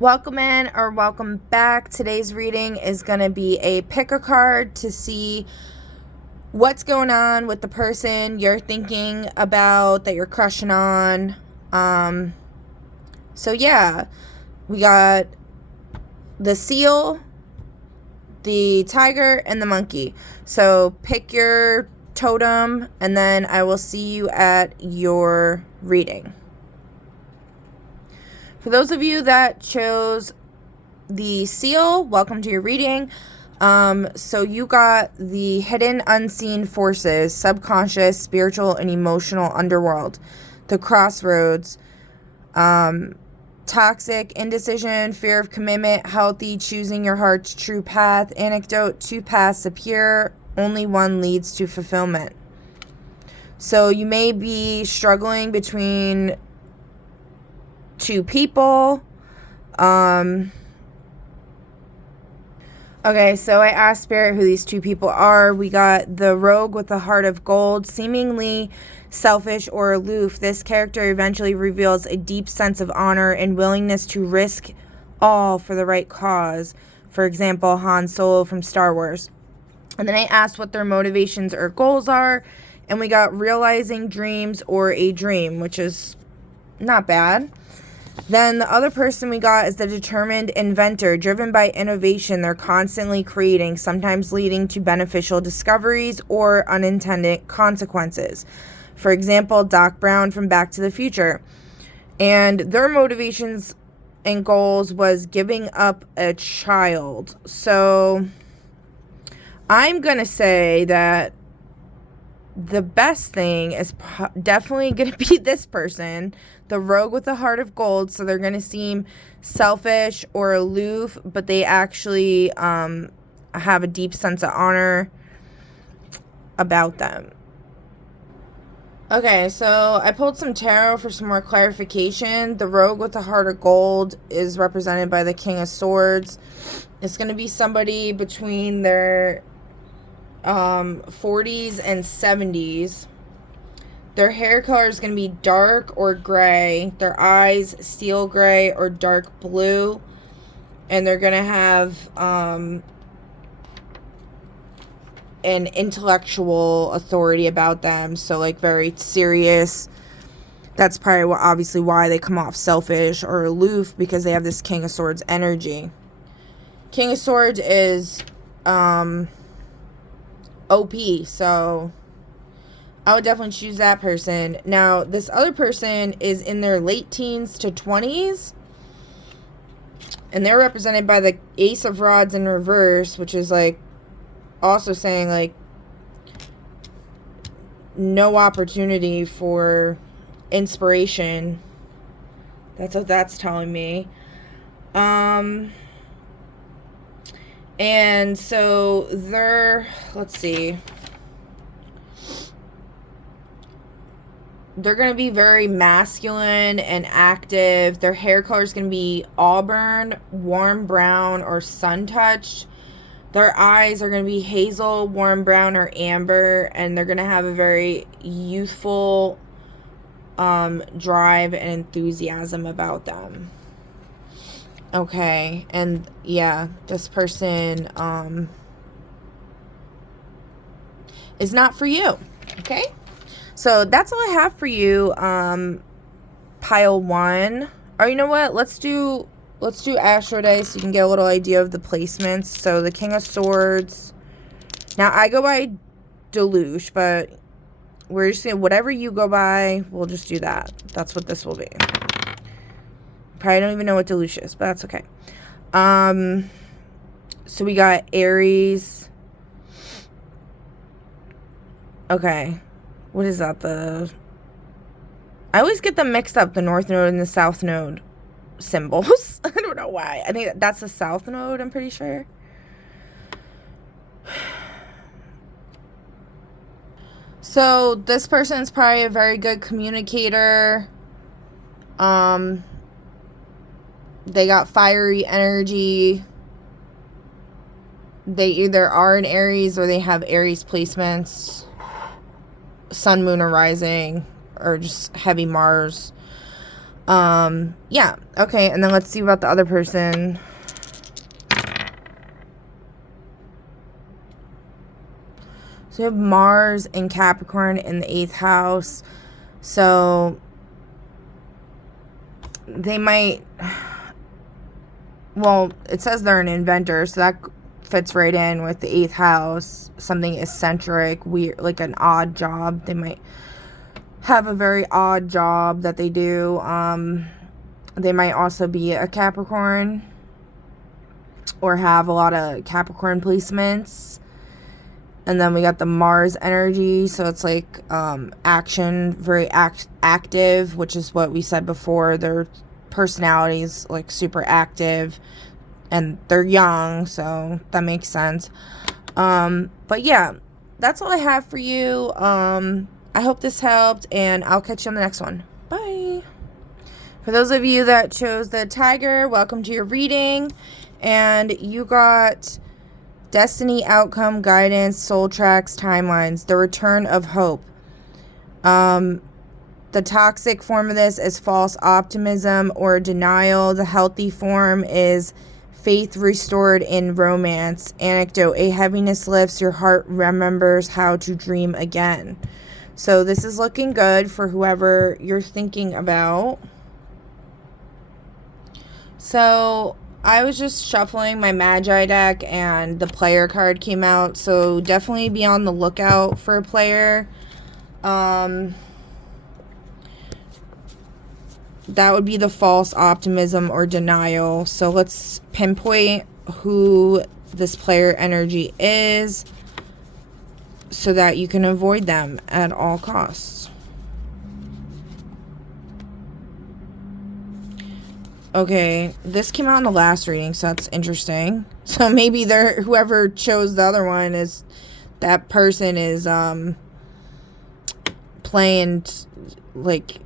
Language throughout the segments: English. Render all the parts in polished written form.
Welcome in or welcome back. Today's reading is going to be a pick a card to see what's going on with the person you're thinking about, that you're crushing on. So yeah, we got the seal, the tiger, and the monkey. So pick your totem and then I will see you at your reading. For those of you that chose the seal, welcome to your reading. So you got the hidden unseen forces, subconscious, spiritual, and emotional underworld, the crossroads, toxic, indecision, fear of commitment, healthy, choosing your heart's true path, anecdote, two paths appear, only one leads to fulfillment. So you may be struggling between two people. Okay, so I asked Spirit who these two people are. We got the rogue with the heart of gold, seemingly selfish or aloof. This character eventually reveals a deep sense of honor and willingness to risk all for the right cause. For example, Han Solo from Star Wars. And then I asked what their motivations or goals are, and we got realizing dreams or a dream, which is not bad. Then the other person we got is the determined inventor, driven by innovation. They're constantly creating, sometimes leading to beneficial discoveries or unintended consequences. For example, Doc Brown from Back to the Future. And their motivations and goals was giving up a child. So I'm going to say that the best thing is definitely going to be this person, the rogue with the heart of gold. So they're going to seem selfish or aloof, but they actually have a deep sense of honor about them. Okay, so I pulled some tarot for some more clarification. The rogue with the heart of gold is represented by the King of Swords. It's going to be somebody between their 40s and 70s. Their hair color is going to be dark or gray. Their eyes steel gray or dark blue. And they're going to have an intellectual authority about them. So like very serious. That's probably obviously why they come off selfish or aloof, because they have this King of Swords energy. King of Swords is OP, so I would definitely choose that person. Now, this other person is in their late teens to 20s, and they're represented by the Ace of Rods in reverse, which is like also saying like no opportunity for inspiration. That's what that's telling me. And so let's see. They're going to be very masculine and active. Their hair color is going to be auburn, warm brown, or sun-touched. Their eyes are going to be hazel, warm brown, or amber. And they're going to have a very youthful drive and enthusiasm about them. Okay, and yeah, this person is not for you. Okay, so that's all I have for you. Pile one. Or you know what? Let's do Astro Day so you can get a little idea of the placements. So the King of Swords. Now I go by Deluge, but we're just gonna, whatever you go by, we'll just do that. That's what this will be. Probably don't even know what Deluge is, but that's okay. So we got Aries. Okay. What is that? I always get them mixed up, the North Node and the South Node symbols. I don't know why. I think that's the South Node, I'm pretty sure. So this person is probably a very good communicator. They got fiery energy. They either are in Aries or they have Aries placements. Sun, Moon, or Rising. Or just heavy Mars. Yeah. Okay, and then let's see about the other person. So we have Mars and Capricorn in the 8th house. So they might, well, it says they're an inventor, so that fits right in with the 8th house. Something eccentric, weird, like an odd job. They might have a very odd job that they do. They might also be a Capricorn or have a lot of Capricorn placements. And then we got the Mars energy, so it's like action, very active, which is what we said before. Their personalities like super active, and they're young, so that makes sense. But yeah, that's all I have for you. I hope this helped, and I'll catch you on the next one. Bye. For those of you that chose the Tiger, welcome to your reading. And you got Destiny, Outcome, Guidance, Soul Tracks, Timelines, The Return of Hope. The toxic form of this is false optimism or denial. The healthy form is faith restored in romance. Anecdote, a heaviness lifts, your heart remembers how to dream again. So this is looking good for whoever you're thinking about. So I was just shuffling my Magi deck and the player card came out. So definitely be on the lookout for a player. That would be the false optimism or denial. So let's pinpoint who this player energy is so that you can avoid them at all costs. Okay, this came out in the last reading, so that's interesting. So maybe whoever chose the other one is, that person is playing like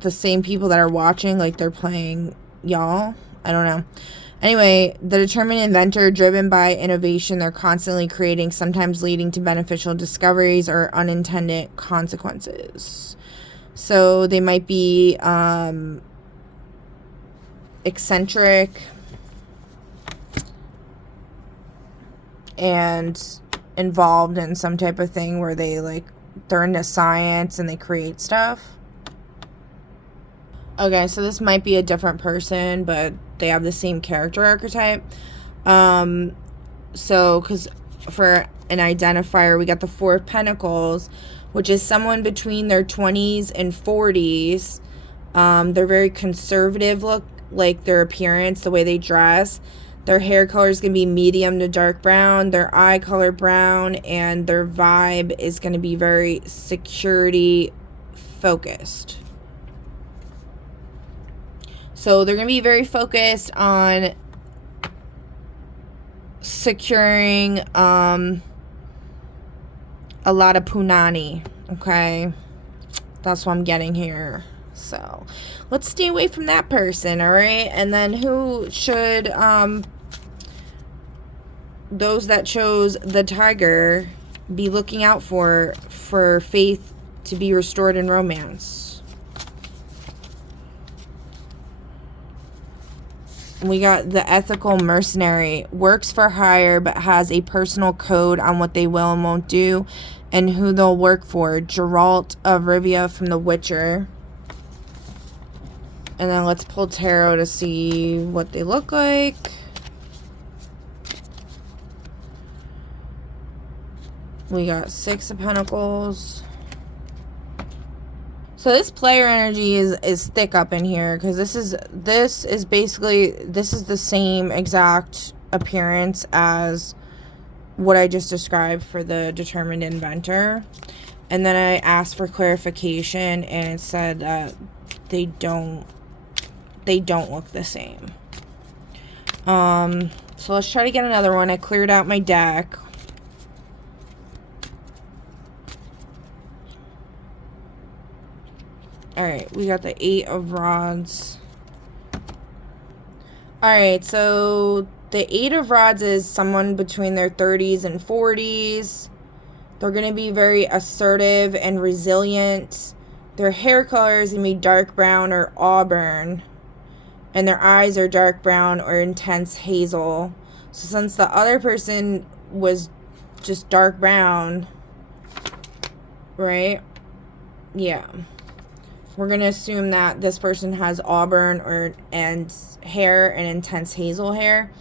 the same people that are watching, like they're playing y'all. I don't know. Anyway, the determined inventor, driven by innovation, they're constantly creating, sometimes leading to beneficial discoveries or unintended consequences. So they might be eccentric and involved in some type of thing where they're into science and they create stuff. Okay, so this might be a different person, but they have the same character archetype. So, because for an identifier, we got the Four of Pentacles, which is someone between their 20s and 40s. They're very conservative look, like their appearance, the way they dress. Their hair color is going to be medium to dark brown. Their eye color brown. And their vibe is going to be very security focused. So they're going to be very focused on securing a lot of punani. Okay? That's what I'm getting here. So let's stay away from that person, all right? And then who should those that chose the Tiger be looking out for faith to be restored in romance? We got the Ethical Mercenary, works for hire but has a personal code on what they will and won't do and who they'll work for. Geralt of Rivia from The Witcher. And then let's pull tarot to see what they look like. We got Six of Pentacles. So this player energy is thick up in here because this is basically the same exact appearance as what I just described for the determined inventor. And then I asked for clarification and it said that they don't look the same. So let's try to get another one. I cleared out my deck. Alright, we got the Eight of Rods. Alright, so the Eight of Rods is someone between their 30s and 40s. They're going to be very assertive and resilient. their hair color is going to be dark brown or auburn. And their eyes are dark brown or intense hazel. So since the other person was just dark brown, right? Yeah. We're going to assume that this person has auburn and hair and intense hazel hair.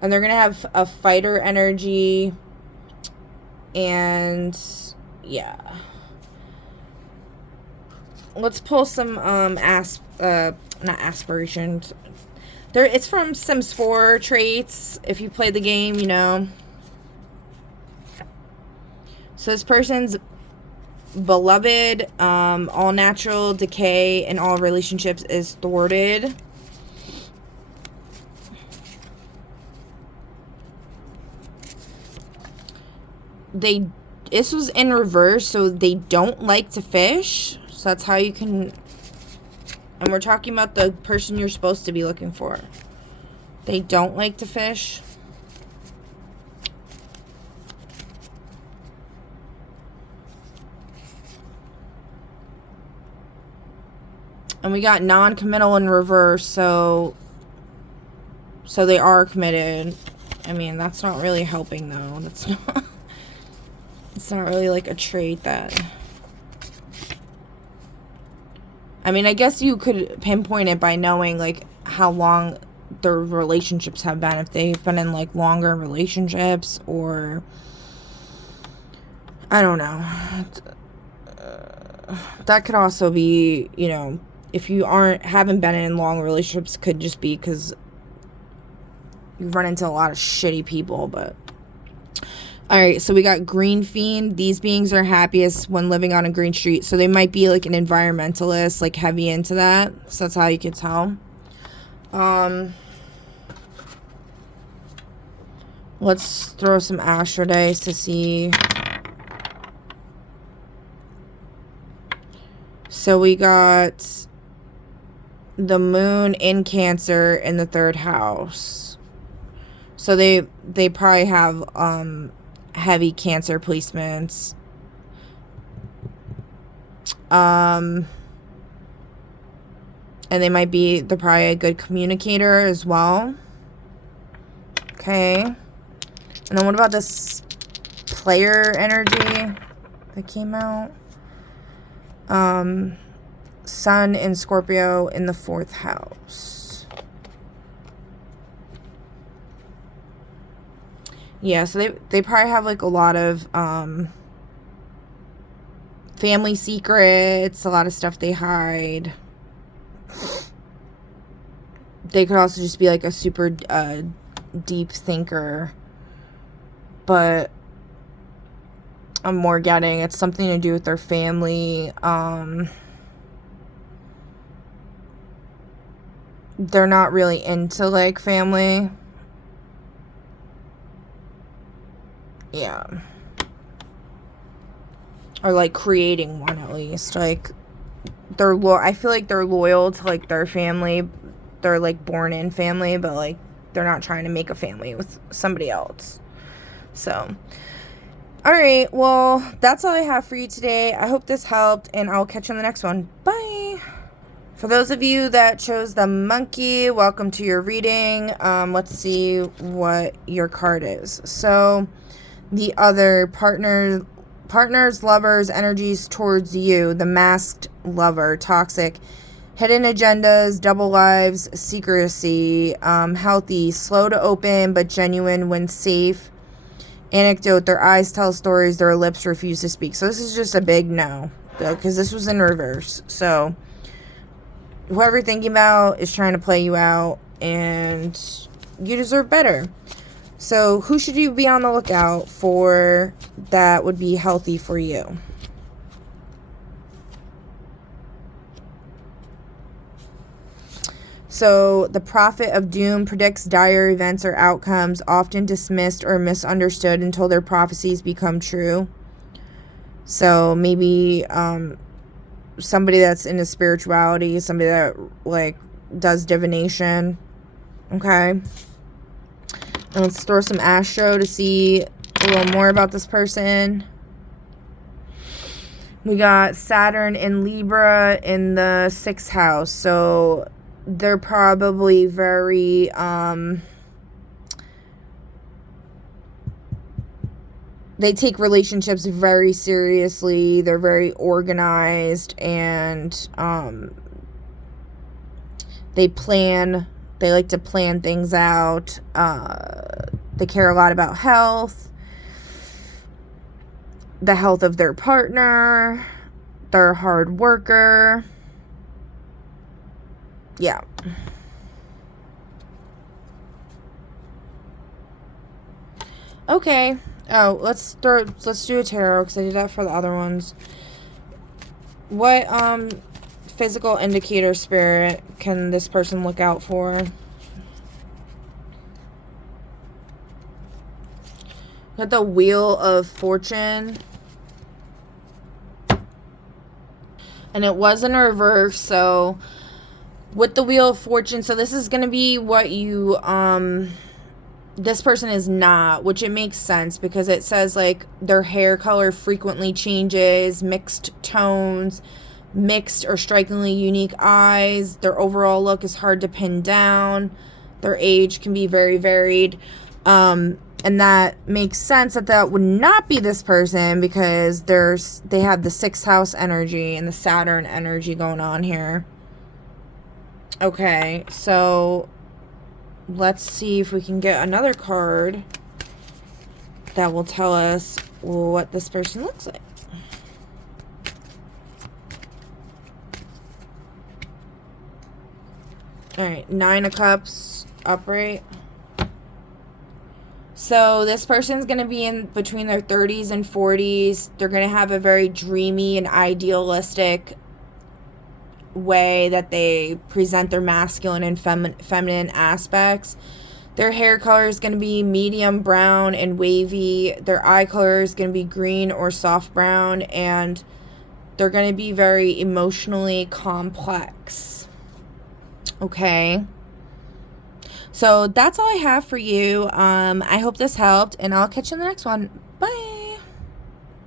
And they're going to have a fighter energy. And yeah. Let's pull some not aspirations. It's from Sims 4 traits. If you play the game, you know. So this person's beloved, all natural decay in all relationships is thwarted. This was in reverse, so they don't like to fish. So that's how you can, and we're talking about the person you're supposed to be looking for. They don't like to fish. And we got non-committal in reverse, so they are committed. I mean, that's not really helping though. That's not it's not really like a trait that, I mean, I guess you could pinpoint it by knowing like how long their relationships have been, if they've been in like longer relationships, or I don't know. That could also be, you know, if you haven't been in long relationships, could just be because you run into a lot of shitty people. But alright, so we got Green Fiend. These beings are happiest when living on a green street. So they might be like an environmentalist, like heavy into that. So that's how you could tell. Let's throw some Astro Dice to see. So we got the moon in Cancer in the 3rd house. So they probably have heavy Cancer placements. And they're probably a good communicator as well. Okay. And then what about this player energy that came out? Sun in Scorpio in the 4th house. Yeah, so they probably have like a lot of family secrets, a lot of stuff they hide. They could also just be like a super deep thinker. But I'm more getting it's something to do with their family. They're not really into like family. Yeah. Or like creating one at least. Like I feel like they're loyal to like their family. They're like born in family, but like they're not trying to make a family with somebody else. So, alright, well, that's all I have for you today. I hope this helped, and I'll catch you on the next one. Bye! For those of you that chose the monkey, welcome to your reading. Let's see what your card is. So, the other partners, lovers, energies towards you. The masked lover, toxic. Hidden agendas, double lives, secrecy, healthy, slow to open, but genuine when safe. Anecdote, their eyes tell stories, their lips refuse to speak. So this is just a big no, because this was in reverse. So whoever you're thinking about is trying to play you out, and you deserve better. So who should you be on the lookout for that would be healthy for you? So, the Prophet of Doom predicts dire events or outcomes, often dismissed or misunderstood until their prophecies become true. So, maybe somebody that's into spirituality, somebody that, like, does divination. Okay. And let's throw some Astro to see a little more about this person. We got Saturn in Libra in the 6th house. So they're probably very they take relationships very seriously. They're very organized, and they like to plan things out. They care a lot about health, the health of their partner. They're a hard worker. Yeah. Okay. Oh, let's do a tarot, because I did that for the other ones. What physical indicator, Spirit, can this person look out for? Got the Wheel of Fortune. And it was in reverse, so with the Wheel of Fortune, so this is going to be what you, this person is not, which it makes sense, because it says, like, their hair color frequently changes, mixed tones, mixed or strikingly unique eyes. Their overall look is hard to pin down. Their age can be very varied. And that makes sense that would not be this person, because they have the 6th house energy and the Saturn energy going on here. Okay, so let's see if we can get another card that will tell us what this person looks like. All right, 9 of Cups upright. So this person's going to be in between their 30s and 40s. They're going to have a very dreamy and idealistic way that they present their masculine and feminine aspects. Their hair color is going to be medium brown and wavy. Their eye color is going to be green or soft brown. And they're going to be very emotionally complex. Okay. So that's all I have for you. I hope this helped, and I'll catch you in the next one. Bye.